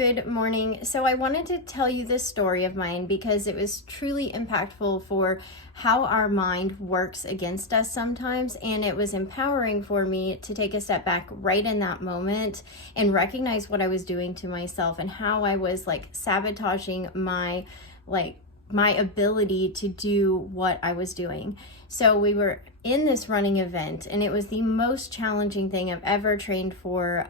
Good morning. So I wanted to tell you this story of mine because it was truly impactful for how our mind works against us sometimes, and it was empowering for me to take a step back right in that moment and recognize what I was doing to myself and how I was sabotaging my ability to do what I was doing. So we were in this running event, and it was the most challenging thing I've ever trained for.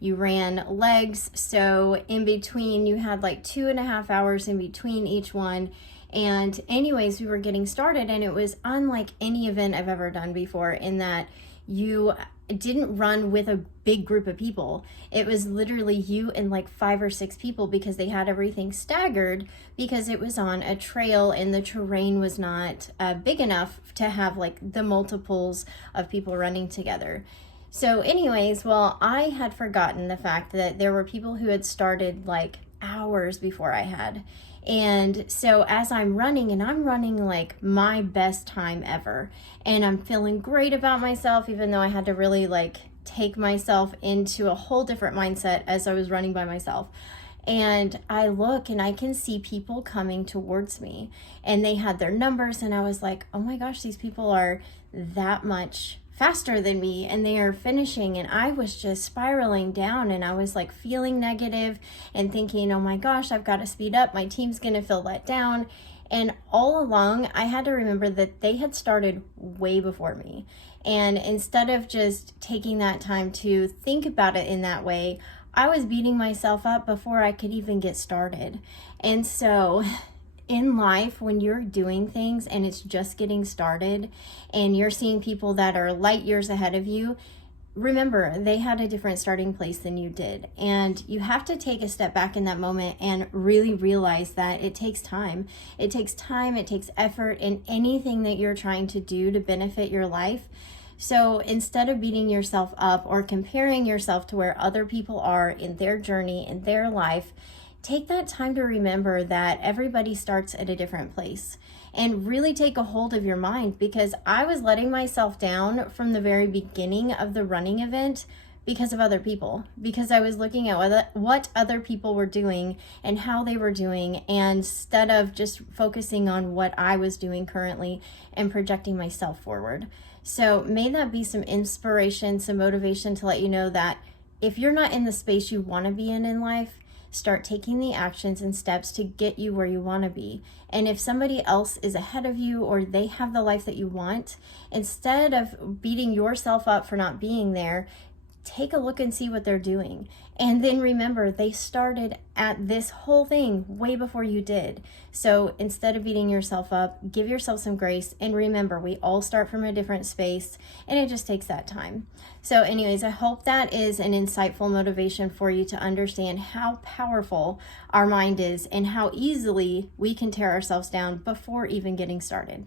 You ran legs, so in between you had 2.5 hours in between each one. And anyways, we were getting started, and it was unlike any event I've ever done before in that you didn't run with a big group of people. It was literally you and 5 or 6 people, because they had everything staggered because it was on a trail and the terrain was not big enough to have the multiples of people running together. So anyways, well, I had forgotten the fact that there were people who had started hours before I had. And so as I'm running, and I'm running my best time ever, and I'm feeling great about myself, even though I had to really take myself into a whole different mindset as I was running by myself. And I look and I can see people coming towards me, and they had their numbers, and I was like, oh my gosh, these people are that much faster than me, and they are finishing. And I was just spiraling down, and I was feeling negative and thinking, oh my gosh, I've got to speed up, my team's gonna feel let down. And all along I had to remember that they had started way before me, and instead of just taking that time to think about it in that way, I was beating myself up before I could even get started. And so in life, when you're doing things and it's just getting started and you're seeing people that are light years ahead of you, remember, they had a different starting place than you did. And you have to take a step back in that moment and really realize that it takes time. It takes time, it takes effort in anything that you're trying to do to benefit your life. So instead of beating yourself up or comparing yourself to where other people are in their journey, in their life, take that time to remember that everybody starts at a different place, and really take a hold of your mind, because I was letting myself down from the very beginning of the running event because of other people, because I was looking at what other people were doing and how they were doing, and instead of just focusing on what I was doing currently and projecting myself forward. So may that be some inspiration, some motivation to let you know that if you're not in the space you want to be in life, start taking the actions and steps to get you where you want to be. And if somebody else is ahead of you or they have the life that you want, instead of beating yourself up for not being there, take a look and see what they're doing. And then remember, they started at this whole thing way before you did. So instead of beating yourself up, give yourself some grace. And remember, we all start from a different space, and it just takes that time. So anyways, I hope that is an insightful motivation for you to understand how powerful our mind is and how easily we can tear ourselves down before even getting started.